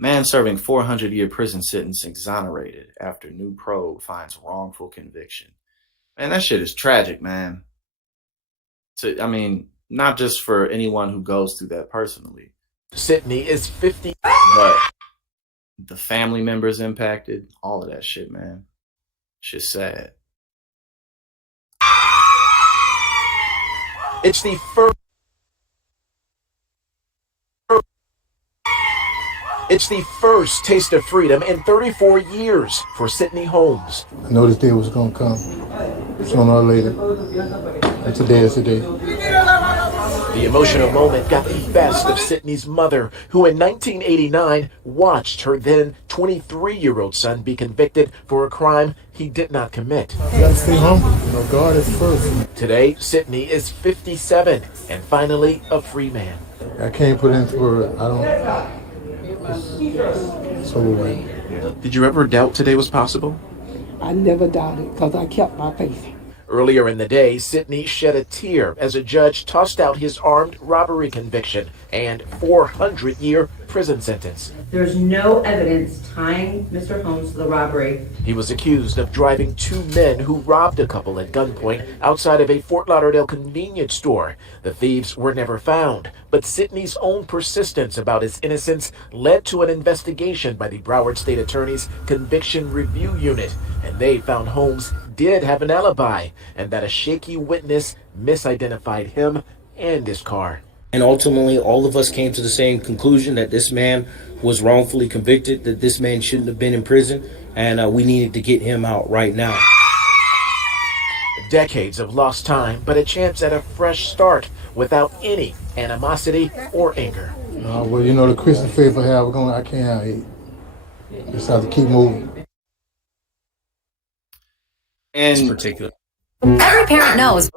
Man serving 400-year prison sentence exonerated after new probe finds wrongful conviction. Man, that shit is tragic, man. I mean, not just for anyone who goes through that personally, Sydney is 50. but the family members impacted, all of that shit, man. Shit's sad. It's the first. It's the first taste of freedom in 34 years for Sydney Holmes. I know this day was gonna come, sooner or later. And today is the day. The emotional moment got the best of Sydney's mother, who in 1989 watched her then 23-year-old son be convicted for a crime he did not commit. You gotta stay humble. You know, God is first. Today, Sydney is 57 and finally a free man. I can't put into words. I don't. It's overwhelming. Did you ever doubt today was possible? I never doubted because I kept my faith. Earlier in the day, Sydney shed a tear as a judge tossed out his armed robbery conviction and 400-year prison sentence. There's no evidence tying Mr. Holmes to the robbery. He was accused of driving two men who robbed a couple at gunpoint outside of a Fort Lauderdale convenience store. The thieves were never found, but Sydney's own persistence about his innocence led to an investigation by the Broward State Attorney's Conviction Review Unit, and they found Holmes did have an alibi and that a shaky witness misidentified him and his car. And ultimately, all of us came to the same conclusion that this man was wrongfully convicted, that this man shouldn't have been in prison, and we needed to get him out right now. Decades of lost time, but a chance at a fresh start without any animosity or anger. Well, you know, the Christian faith I have, I can't have hate. Just have to keep moving. And Particular. Every parent knows.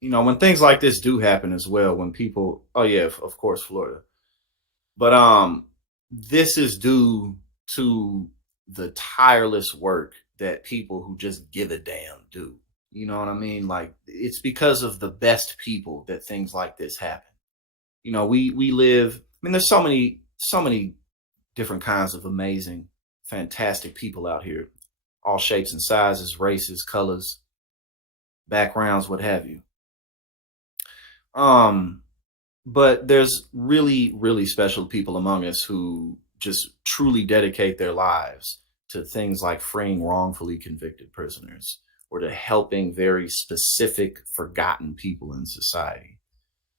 You know, when things like this do happen as well, when people, oh yeah, of course, Florida. But this is due to the tireless work that people who just give a damn do. You know what I mean? Like, it's because of the best people that things like this happen. You know, we live, I mean, there's so many different kinds of amazing, fantastic people out here, all shapes and sizes, races, colors, backgrounds, what have you. But there's really, really special people among us who just truly dedicate their lives to things like freeing wrongfully convicted prisoners or to helping very specific, forgotten people in society.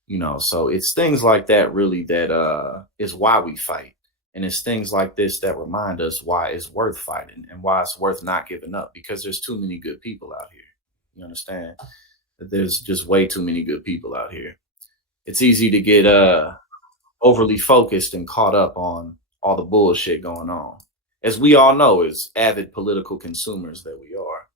You know, so it's things like that really that is why we fight. And it's things like this that remind us why it's worth fighting and why it's worth not giving up, because there's too many good people out here. You understand? There's just way too many good people out here. It's easy to get overly focused and caught up on all the bullshit going on, as we all know, as avid political consumers that we are.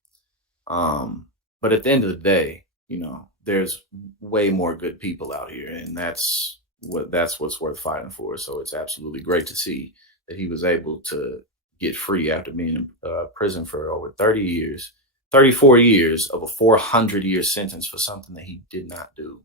But at the end of the day, you know, there's way more good people out here, and that's what's worth fighting for. So it's absolutely great to see that he was able to get free after being in prison for over 30 years, 34 years of a 400-year sentence for something that he did not do.